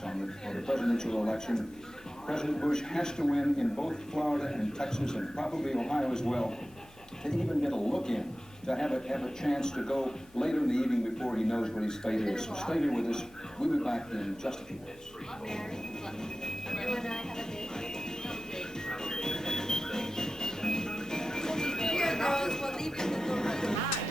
candidates for the presidential election. President Bush has to win in both Florida and Texas and probably Ohio as well to even get a look in, to have a chance to go later in the evening before he knows what his fate is. So stay here with us. We'll be back in just a few minutes. Here, girls, we'll leave you to go run high.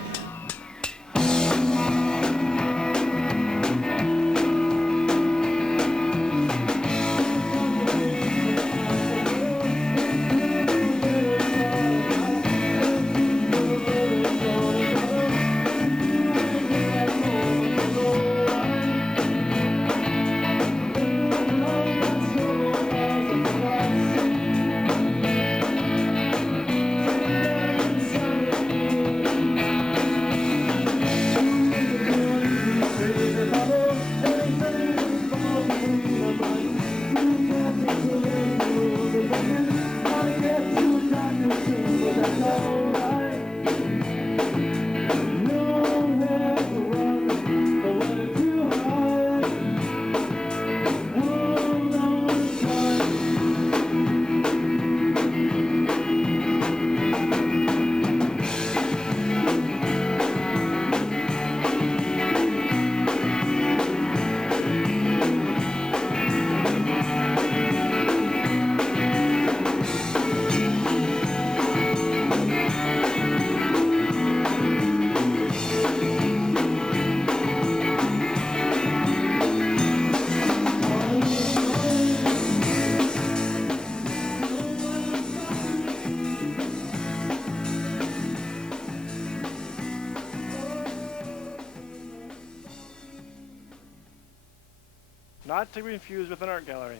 Not to be confused with an art gallery.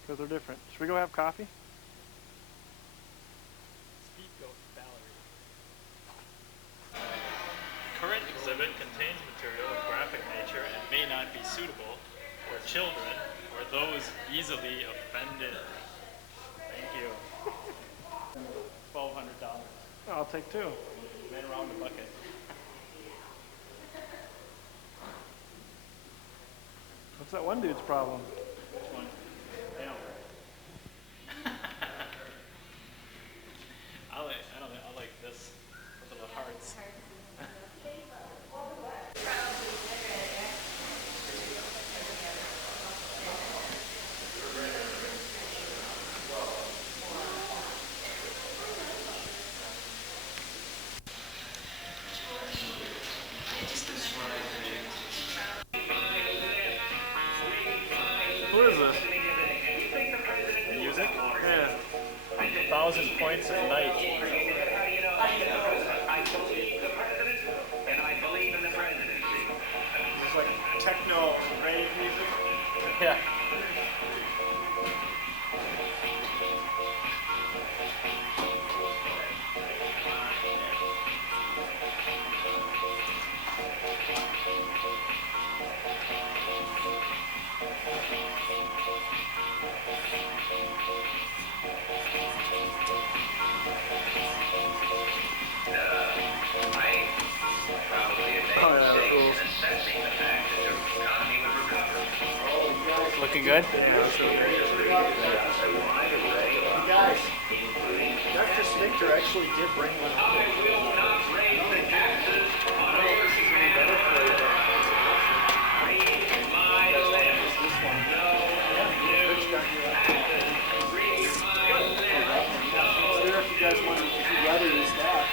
Because they're different. Should we go have coffee? Speedboat Gallery. Current exhibit contains material of graphic nature and may not be suitable for children or those easily offended. Thank you. $1,200. I'll take two. Man around the bucket. What's that one dude's problem? Which one? Damn. I like this with the hearts. Who is this? Music? Yeah. 1,000 points at night. It's like techno rave music. Yeah. Looking good? Guys, Dr. Snichter actually did bring one up. If you guys want, if you'd rather use that.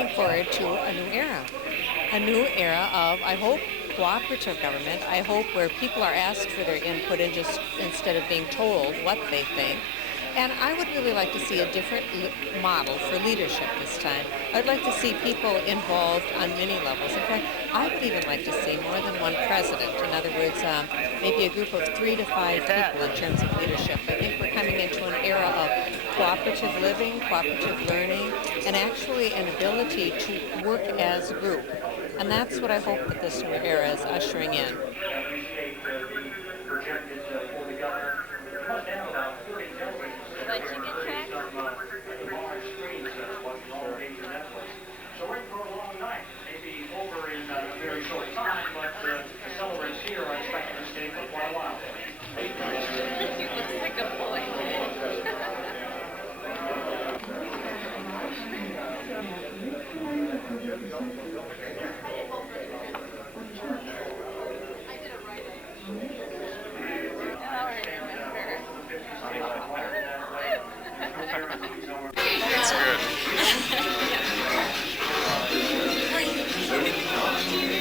looking forward to a new era. A new era of, I hope, cooperative government. I hope where people are asked for their input and just instead of being told what they think. And I would really like to see a different model for leadership this time. I'd like to see people involved on many levels. In fact, I would even like to see more than one president. In other words, maybe a group of 3 to 5 people in terms of leadership. I think we're coming into an era of cooperative living, cooperative learning, and actually an ability to work as a group. And that's what I hope that this new era is ushering in. Like chicken track? So we're in for a long night, maybe over in a very short time, but the celebrants here are expecting to stay for quite a while. You look like a boy. It's good.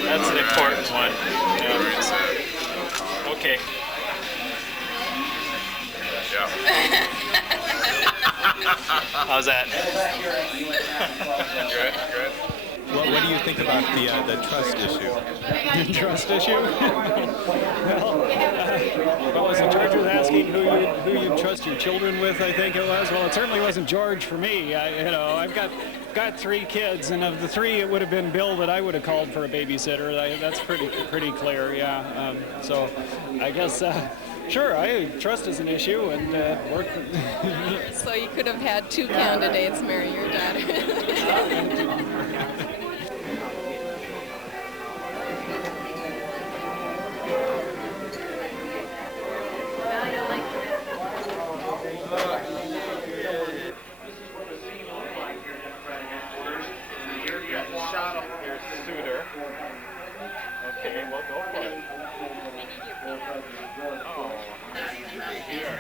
That's an important one. Yeah. Okay. Yeah. How's that? Good, good. What do you think about the trust issue? Trust issue? Well, was in charge of asking who you trust your children with, I think it was. Well, it certainly wasn't George for me. I've got 3 kids, and of the 3, it would have been Bill that I would have called for a babysitter. That's pretty clear, yeah. So I guess, sure, trust is an issue, and work. So you could have had 2 candidates marry your daughter. Okay, we'll go for it. Oh, here.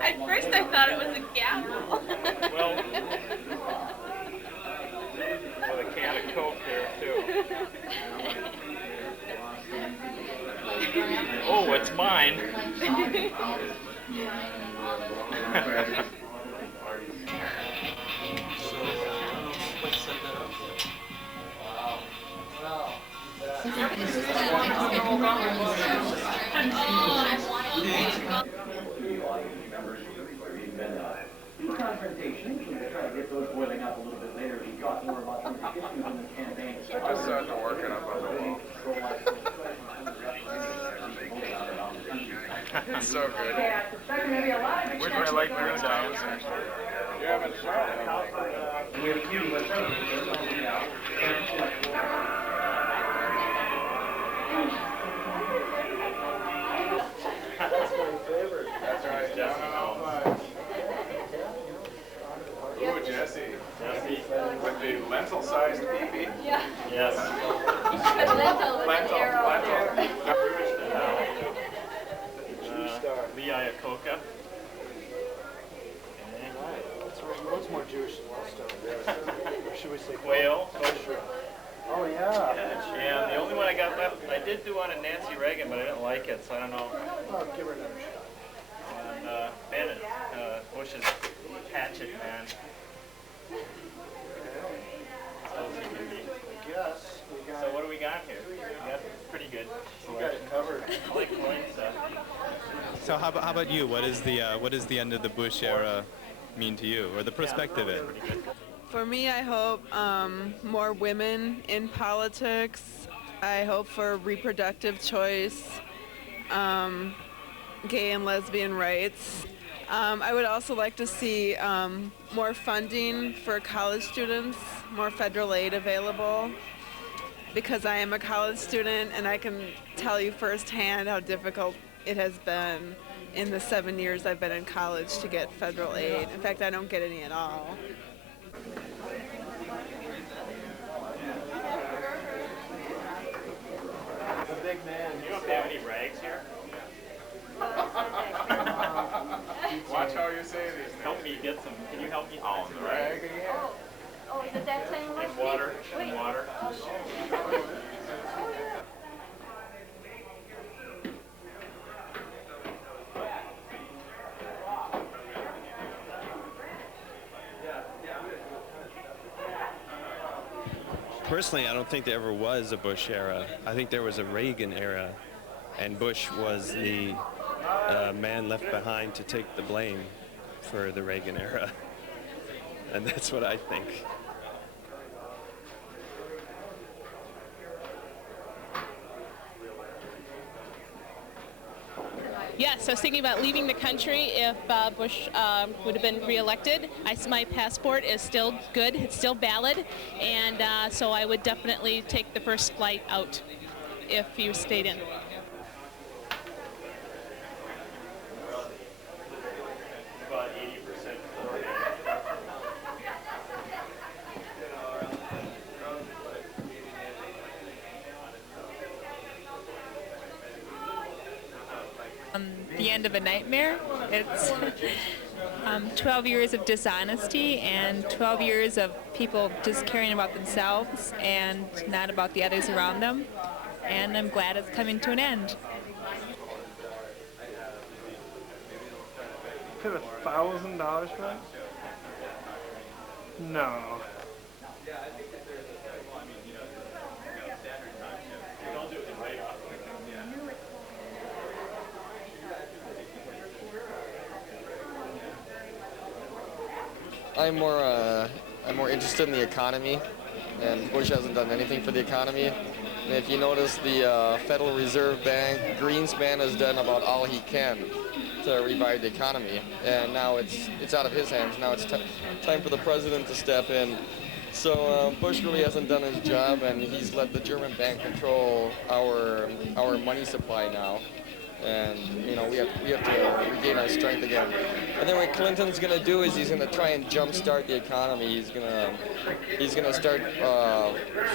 At first I thought it was a gavel. Well, with a can of Coke there too. Oh, it's mine. These confrontations, we try to get those boiling up a little bit later. We got more about the issues in the campaign. Just started working up on the wall. It's so good. Where do I like the sounds? You haven't tried it. With you, let's That's my favorite. That's right. Down on all fives. Ooh, Jesse. With the lentil-sized peepee. Yeah. Yes. A lentil with an arrow there. Lee Iacocca. What's more Jewish than Wellstone? Or should we say Quail. Oh, yeah. And the only one I got left, I did do one in Nancy Reagan, but I didn't like it, so I don't know. Oh, give her another shot. And Bennett, Bush's Hatchet Man. Yes, we got So what do we got here? We got pretty good. we got it covered. I like coin stuff. So how about you? What is the end of the Bush era mean to you, or the perspective it? For me, I hope more women in politics, I hope for reproductive choice, gay and lesbian rights. I would also like to see more funding for college students, more federal aid available, because I am a college student and I can tell you firsthand how difficult it has been in the 7 years I've been in college to get federal aid. In fact, I don't get any at all. The big man. Do you have any rags here? Watch how you say these things. Help me get some. Can you help me? Oh, the rag again? Oh, is it that time? And water. And water. Personally, I don't think there ever was a Bush era. I think there was a Reagan era, and Bush was the man left behind to take the blame for the Reagan era. And that's what I think. Yes, I was thinking about leaving the country if Bush would have been reelected. My passport is still good, it's still valid, and so I would definitely take the first flight out if you stayed in. About 80% for The end of a nightmare. It's 12 years of dishonesty and 12 years of people just caring about themselves and not about the others around them. And I'm glad it's coming to an end. Paid $1,000 for that? No. I'm more interested in the economy, and Bush hasn't done anything for the economy. And if you notice, the Federal Reserve Bank, Greenspan, has done about all he can to revive the economy, and now it's out of his hands. Now it's time for the president to step in. So Bush really hasn't done his job, and he's let the German bank control our money supply now. And you know we have to regain our strength again. And then what Clinton's going to do is he's going to try and jumpstart the economy. He's going to start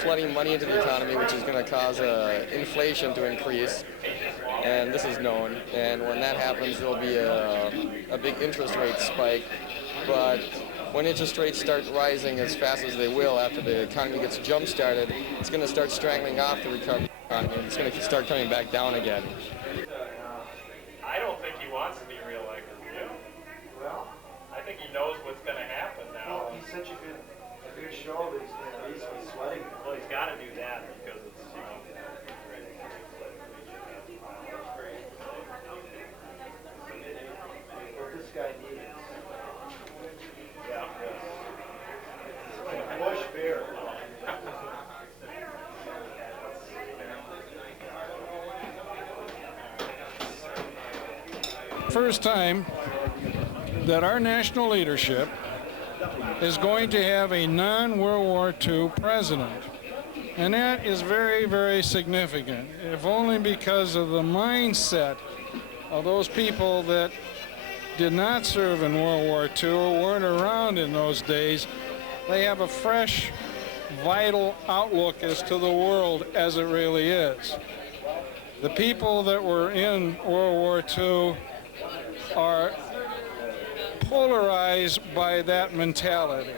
flooding money into the economy, which is going to cause inflation to increase. And this is known. And when that happens, there'll be a big interest rate spike. But when interest rates start rising as fast as they will after the economy gets jump-started, it's going to start strangling off the recovery economy. It's going to start coming back down again. I don't think he wants to be reelected, do you? Well, I think he knows what's going to happen now. well, he's such a good show that he's going to at least be sweating. Well, he's got to do that because it's, you know. What this guy needs. Yeah. Bush beer. First time that our national leadership is going to have a non-World War II president. And that is very, very significant, if only because of the mindset of those people that did not serve in World War II or weren't around in those days. They have a fresh, vital outlook as to the world as it really is. The people that were in World War II are polarized by that mentality.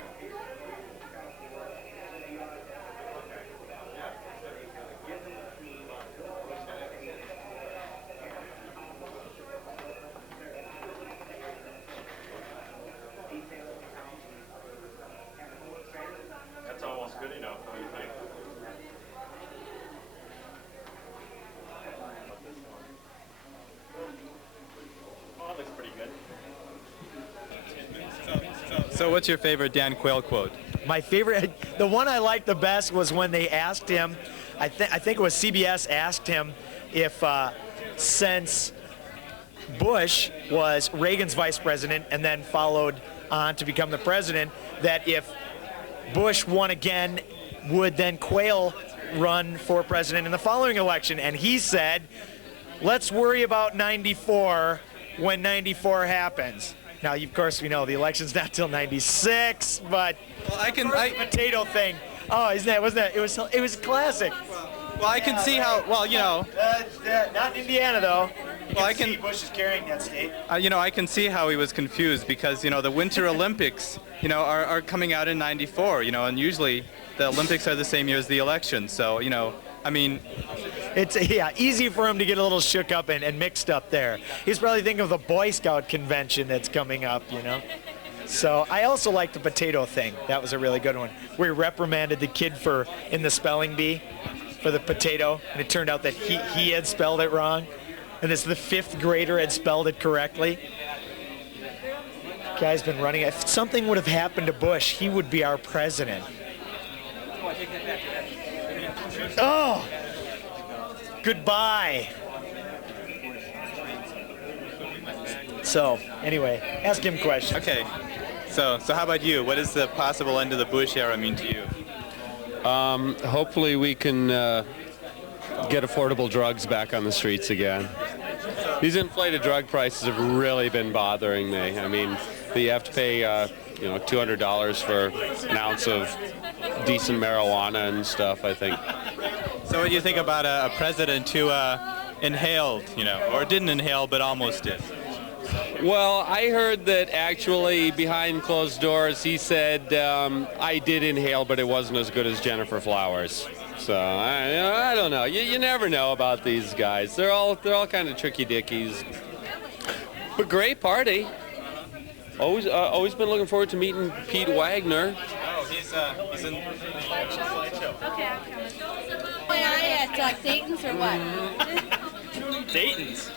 That's almost good enough, what do you think? Oh, it looks pretty good. So what's your favorite Dan Quayle quote? My favorite, the one I liked the best was when they asked him I think it was CBS asked him if since Bush was Reagan's vice president and then followed on to become the president, that if Bush won again, would then Quayle run for president in the following election? And he said, let's worry about 94 when 94 happens. Now, of course, we know the election's not till 96, but the potato thing. Oh, wasn't that? It was classic. Well, I can see how. Well, you know. Not in Indiana, though. Well, I can see Bush is carrying that state. You know, I can see how he was confused because, you know, the Winter Olympics, you know, are coming out in '94. You know, and usually the Olympics are the same year as the election. So, you know, I mean, it's easy for him to get a little shook up and mixed up there. He's probably thinking of the Boy Scout convention that's coming up, you know. So I also like the potato thing. That was a really good one. We reprimanded the kid in the spelling bee for the potato, and it turned out that he had spelled it wrong, and the 5th grader had spelled it correctly. Guy's been running. If something would have happened to Bush, he would be our president. Oh, goodbye. So, anyway, ask him questions. Okay. So how about you? What does the possible end of the Bush era mean to you? Hopefully we can get affordable drugs back on the streets again. These inflated drug prices have really been bothering me. I mean, you have to pay, you know, $200 for an ounce of decent marijuana and stuff, I think. So what do you think about a president who inhaled, you know, or didn't inhale but almost did? Well, I heard that actually behind closed doors he said, I did inhale, but it wasn't as good as Jennifer Flowers. So I don't know. You never know about these guys. They're all kind of tricky dickies. But great party. Always been looking forward to meeting Pete Wagner. Oh, he's in slideshow. Okay, I'm coming. At Dayton's or what? Dayton's.